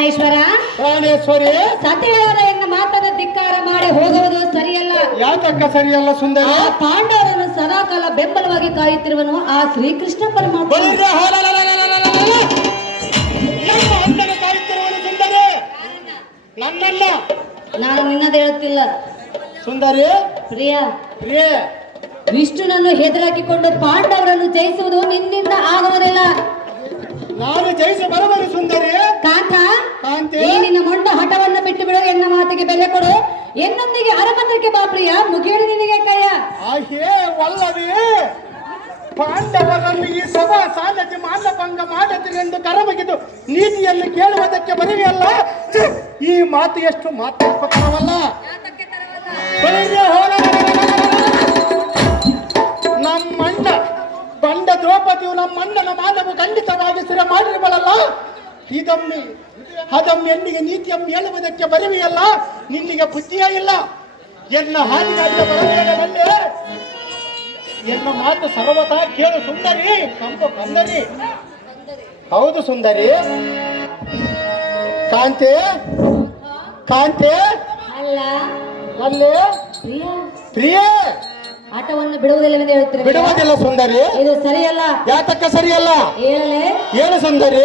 ಪ್ರಾಣೇಶ್ವರ ಪ್ರಾಣೇಶ್ವರಿ ಸತ್ಯವಾದ ಎನ್ನ ಮಾತನ್ನ ಧಿಕ್ಕಾರ ಮಾಡಿ ಹೋಗುವುದು ಸರಿಯಲ್ಲ. ಯಾತಕ್ಕ ಸರಿಯಲ್ಲ ಸುಂದರಿ? ಆ ಪಾಂಡವರನ್ನು ಸದಾಕಾಲ ಬೆಂಬಲವಾಗಿ ಕಾಯುತ್ತಿರುವನು ಆ ಶ್ರೀಕೃಷ್ಣ ಪರಮಾತ್ಮ. ಕಾಯುತ್ತಿರುವನು ಸುಂದರಿ, ನನ್ನನ್ನ. ನಾನು ನಿನ್ನದು ಹೇಳುತ್ತಿಲ್ಲ ಸುಂದರಿ. ಪ್ರಿಯ ಪ್ರಿಯ, ವಿಷ್ಣುನನ್ನು ಹೆದರಾಕಿಕೊಂಡು ಪಾಂಡವರನ್ನು ಜಯಿಸುವುದು ನಿನ್ನಿಂದ ಆಗುವುದಿಲ್ಲ. ನಾನು ಜಯಿಸಿ ಬರಬರು ಸುಂದರಿ. ಕಾಂತ, ಕಾಂತಿ, ಈ ನಿನ್ನ ಮೊಂಡ ಹಠವನ್ನು ಬಿಟ್ಟು ಬಿಡು, ಎನ್ನ ಮಾತಿಗೆ ಬೆಲೆ ಕೊಡು, ಎನ್ನೊಂದಿಗೆ ಅರಮಂದಿರಕ್ಕೆ ಬಾ ಪ್ರಿಯ, ಮುಗಿಯಲು ನಿನಗೆ ಕೈಯ. ಆಹೇ ವಲ್ಲವೇ, ಪಾಂಡವರನ್ನು ಈ ಸಭಾ ಸಾಧ್ಯತೆ ಮಾನಭಂಗ ಮಾಡದಿರೆಂದು ಕರಬಗಿದು ನೀತಿಯನ್ನು ಕೇಳುವುದಕ್ಕೆ ಬರುವೆಯಲ್ಲ. ಈ ಮಾತು ಎಷ್ಟು ಮಾತಾಡ್ಕೊತಾವಲ್ಲ. ನಮ್ಮಣ್ಣ ಬಂಡ ದ್ರೌಪದಿಯು ನಮ್ಮಣ್ಣನ ಮಾನವು ಖಂಡಿತವಾಗಿ ಸ್ಥಿರ ಮಾಡಿರಬಲ್ಲ. ಇದಮ್ಮಿ ಎಣ್ಣಿಗೆ ನೀತಿಯಮ್ಮಿ ಹೇಳುವುದಕ್ಕೆ ಬರುವೆಯಲ್ಲ. ನಿನ್ನಿಗೆ ಬುದ್ಧಿಯೇ ಇಲ್ಲ. ಎನ್ನ ಹಾದಿಗಾಗಿ ಬರಬೇಡವಲ್ಲೇ. ಎನ್ನ ಮಾತು ಸರ್ವತಾ ಕೇಳು ಸುಂದರಿ, ಕಂಪು ಕಂದರಿ. ಹೌದು ಸುಂದರಿ. ಕಾಂತೆ, ಕಾಂತೆ, ಅಲ್ಲ ಅಲ್ಲೇ ಪ್ರಿಯ, ಪ್ರಿಯ, ಆಟವನ್ನು ಬಿಡುವುದಿಲ್ಲವೆಂದು ಹೇಳುತ್ತೀರಿ. ಬಿಡುವುದಿಲ್ಲ ಸುಂದರಿ. ಇದು ಸರಿಯಲ್ಲ. ಯಾತಕ್ಕ ಸರಿಯಲ್ಲ? ಹೇಳಲೇ ಏನು ಸುಂದರಿ?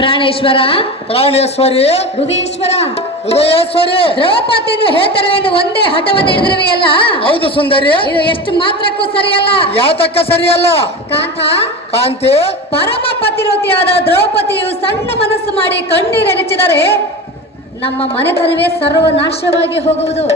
ಪ್ರಾಣೇಶ್ವರ, ಪ್ರಾಣೇಶ್ವರಿ, ಹೃದಯೇಶ್ವರ, ಹೃದಯೇಶ್ವರಿ, ದ್ರೌಪದಿಯನ್ನು ಹೇಳ್ತರುವೆಂದು ಒಂದೇ ಹಠವನ್ನು ಹಿಡಿದಿರುವೆಯಲ್ಲ. ಹೌದು ಸುಂದರಿ. ಇದು ಎಷ್ಟು ಮಾತ್ರಕ್ಕೂ ಸರಿಯಲ್ಲ. ಯಾತಕ್ಕ ಸರಿಯಲ್ಲ? ಕಾಂತ, ಕಾಂತಿ, ಪರಮ ಪತಿರೋತಿಯಾದ ದ್ರೌಪದಿಯು ಸಣ್ಣ ಮನಸ್ಸು ಮಾಡಿ ಕಣ್ಣೀರೆರಚಿದರೆ ನಮ್ಮ ಮನೆತನವೇ ಸರ್ವನಾಶವಾಗಿ ಹೋಗುವುದು.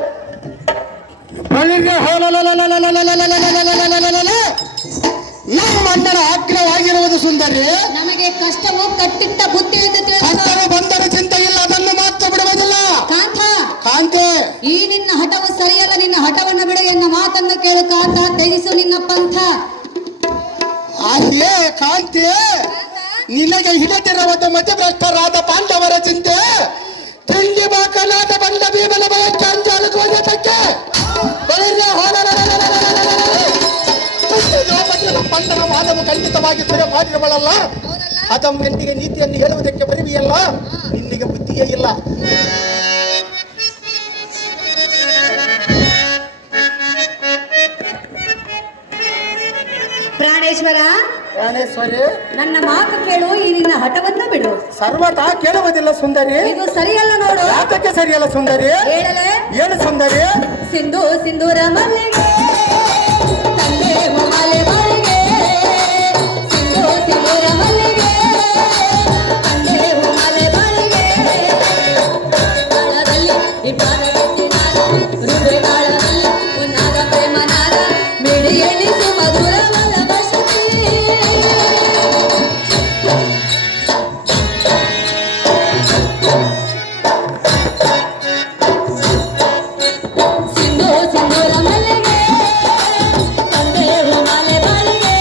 ನಮ್ಮ ಅಣ್ಣನ ಆಗ್ರಹವಾಗಿರುವುದು ಸುಂದರಿ. ನಮಗೆ ಕಷ್ಟವು ಕಟ್ಟಿಟ್ಟ ಬುದ್ಧಿ ಎಂದು ಕಷ್ಟವು ಬಂದರೆ ಚಿಂತೆ ಇಲ್ಲ, ಅದನ್ನು ಮಾತ್ರ ಬಿಡುವುದಿಲ್ಲ. ಕಾಂತ, ಕಾಂತಿ, ಈ ನಿನ್ನ ಹಠವು ಸರಿಯಲ್ಲ. ನಿನ್ನ ಹಠವನ್ನು ಬಿಡು, ಎನ್ನ ಮಾತನ್ನು ಕೇಳು. ಕಾಂತ, ತ್ಯಜಿಸು ನಿನ್ನ ಪಂಥ. ಅಲ್ಲೇ ಕಾಂತಿ, ನಿನಗೆ ಹಿಡಿದಿರುವುದು ಮಧ್ಯಭ್ರಷ್ಟರಾದ ಪಾಂಡವರ ಚಿಂತೆ. ತಿಂಡಿ ಬಾಕಲಾದ ಬಂಡ ಬೀಬಲ ಬಯಕ್ಕೆ ಅಂಜಾಲು ಧ್ವಜಕ್ಕೆ ಪಂಡನ ವಾದವು ಖಂಡಿತವಾಗಿ ಸರಿ ಮಾಡಿರಬಲ್ಲ. ಅದಂ ಎಂದಿಗೆ ನೀತಿಯನ್ನು ಹೇಳುವುದಕ್ಕೆ ಬರುವಿಯಲ್ಲ, ನಿನ್ನಿಗೆ ಬುದ್ಧಿಯೇ ಇಲ್ಲ. ಪ್ರಾಣೇಶ್ವರ, ಪ್ರಾಣೇಶ್ವರಿ, ನನ್ನ ಮಾತು ಕೇಳು. ಈ ನಿನ್ನ ಹಠವನ್ನು ಬಿಡು. ಸರ್ವತಾ ಕೇಳುವುದಿಲ್ಲ ಸುಂದರಿ. ಇದು ಸರಿಯಲ್ಲ ನೋಡು. ಯಾತಕ್ಕೆ ಸರಿಯಲ್ಲ ಸುಂದರಿ? ಹೇಳಲೆ. ಏನು ಸುಂದರಿ? ಸಿಂಧು ಸಿಂಧೂರ ಮಲ್ಲಿಗೆ ತಂದೆ ಮಾಲೆ ಮಾಲಿಗೆ, ಸಿಂಧು ಸಿಂಧೂರ ಮಲ್ಲಿಗೆ ತಂದೆ ಮಾಲೆ ಮಾಲಿಗೆ, ತಾಳದಲ್ಲಿ ಇಬ್ಬರ ನಾದ, ಹೃದಯ ತಾಳದಲ್ಲಿ ಉನ್ನಾದ ಪ್ರೇಮ ನಾದ, ಮಿಡಿ ಎಣಿಸು ಮಧುರ ವಲ್ಲಭ ಶ್ರುತಿ. ಸಿಂಧು ಸಿಂಧೂರ ಮಲ್ಲಿಗೆ ತಂದೆ ಮಾಲೆ ಮಾಲಿಗೆ.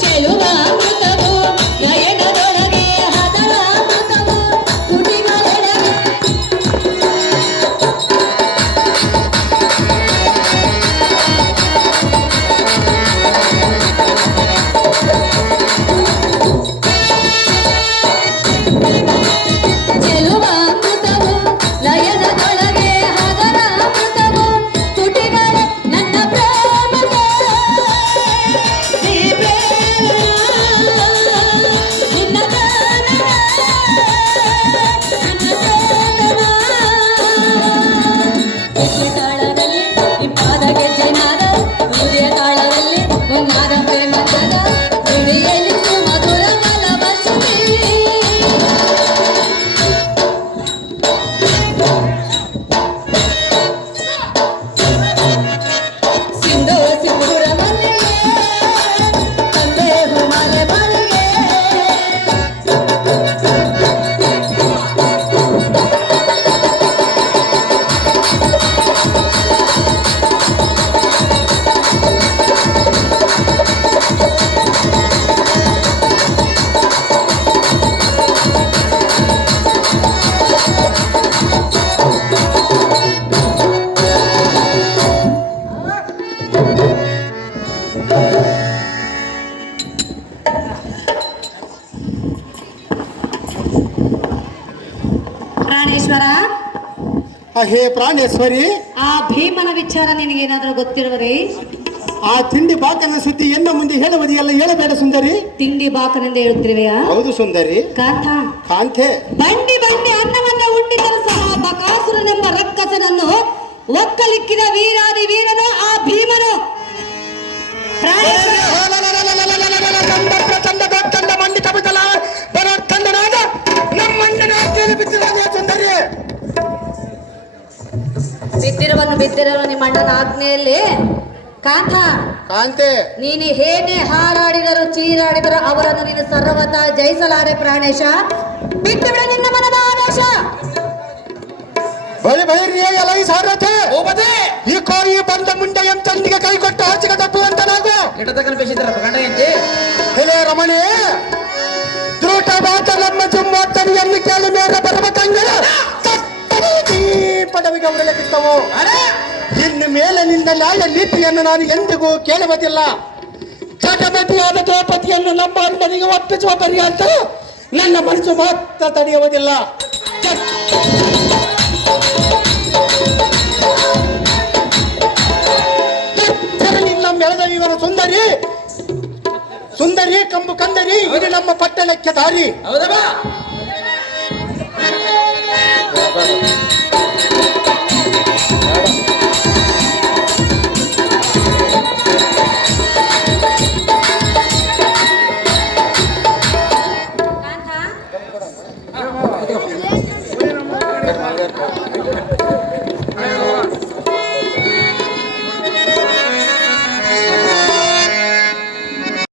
ಚೆಲುವ ಅಮೃತವು ನಯನದೊಳಗೆ ಹದಳ ಅಮೃತವು ತುಟಿಗಳೆಡೆಗೆ. ಚೆಲುವ ಅಮೃತವು ನಯನದೊಳಗೆ ಹದಳ ಅಮೃತವು ತುಟಿಗಳೆ. ನನ್ನ ಪ್ರೇಮಕ್ಕೆ ನೀ ಪ್ರೇರಣ, ನಿನ್ನ ಗಾನವೇ ನನ್ನ ಚೇತನ. ಹೆಜ್ಜೆ ತಾಳದಲ್ಲಿ ಇಬ್ಬಾದ ಗೆಜ್ಜೆ ನಾದ, ಹೃದಯ ತಾಳದಲ್ಲಿ ಉನ್ನಾದ ಪ್ರೇಮ ನಾದ, ಮಿಡಿಯಲ್ಲಿ ಮಧುರ ವಲ್ಲಭ ಶ್ರುತಿ. ಸಿಂಧು ಸಿಂಧೂರ ಮಲ್ಲಿಗೆ ತಂದೆ ಮಾಲೆ ಮಾಲಿಗೆ. ಪ್ರಾಣೇಶ್ವರ, ಹೇ ಪ್ರಾಣೇಶ್ವರಿ, ಆ ಭೀಮನ ವಿಚಾರ ನಿನಗೇನಾದ್ರೂ ಗೊತ್ತಿರುವುದೇ? ಆ ತಿಂಡಿ ಬಾಕನ ಸುದ್ದಿ ಎನ್ನ ಮುಂದೆ ಹೇಳುವುದಿಲ್ಲ, ಹೇಳಬೇಡ ಸುಂದರಿ. ತಿಂಡಿ ಬಾಕನೆಂದು ಹೇಳುತ್ತಿರುವೆಯಾ? ಹೌದು ಸುಂದರಿ. ಕಾಂತ, ಕಾಂತೆ, ಬಂಡಿ ಬಂಡಿ ಅನ್ನವನ್ನ ಉಂಡಿದರೂ ಸಹ ಬಕಾಸುರನೆಂಬ ರಕ್ಕಸನನ್ನು ಒಕ್ಕಲಿಕ್ಕಿದ ವೀರಾದಿ ವೀರನು ಆ ಭೀಮನು. ಬಿದ್ದಿರುವ ನಿಮ್ಮ ಅಣ್ಣನ ಆಜ್ಞೆಯಲ್ಲಿ ಕಾಂತ, ಕಾಂತೆ, ನೀನು ಏನೇ ಹಾರಾಡಿದರು ಚೀರಾಡಿದರು ಅವರನ್ನು ನೀನು ಸರ್ವತಾ ಜಯಿಸಲಾರೆ ಪ್ರಾಣೇಶ. ಬಿಟ್ಟು ಬಿಡ ನಿನ್ನ ಮನದ ಆವೇಶ. ಬಳಿ ಬೈರಿಯ ಎಲೈ ಸಾರಥೆ ಈ ಕೋರಿ ಬಂದ ಮುಂಡೆ ಎಂತಂದಿಗೆ ಕೈ ಕೊಟ್ಟು ಆಚೆ ಎಟ್ಟತಕ್ಕನ ಬೇಸಿದ್ರ ಗಂಡ ಐತಿ ಹೇಳೇ ರಮಣಿ ದ್ರೂಟ ಬಾಟ ನಮ್ಮ ಜುಮ್ಮತ್ತರಿಯನ್ನು ಕೇಳಿ ಮೇಘ ಪರ್ವತಂಗಳ ಪಡವಿಗೆ ಅವರೆಲ್ಲ ಬಿತ್ತವು ಇನ್ನು ಮೇಲೆ ನಿನ್ನ ನ್ಯಾಯ ನೀತಿಯನ್ನು ನಾನು ಎಂದಿಗೂ ಕೇಳುವುದಿಲ್ಲ. ಜಗಮತಿಯಾದ ದ್ರೌಪದಿಯನ್ನು ನಮ್ಮ ಅಣ್ಣನಿಗೆ ಒಪ್ಪಿಸುವ ಪರ್ಯಂತ ನನ್ನ ಮನಸ್ಸು ಮಾತ್ರ ತಡೆಯುವುದಿಲ್ಲ. ನಿನ್ನ ಮೆಳೆದ ಇವರ ಸುಂದರಿ ಸುಂದರಿ ಕಂಬು ಕಂದರಿ ಇದು ನಮ್ಮ ಪಟ್ಟಣಕ್ಕೆ ದಾರಿ. ಹೌದಾ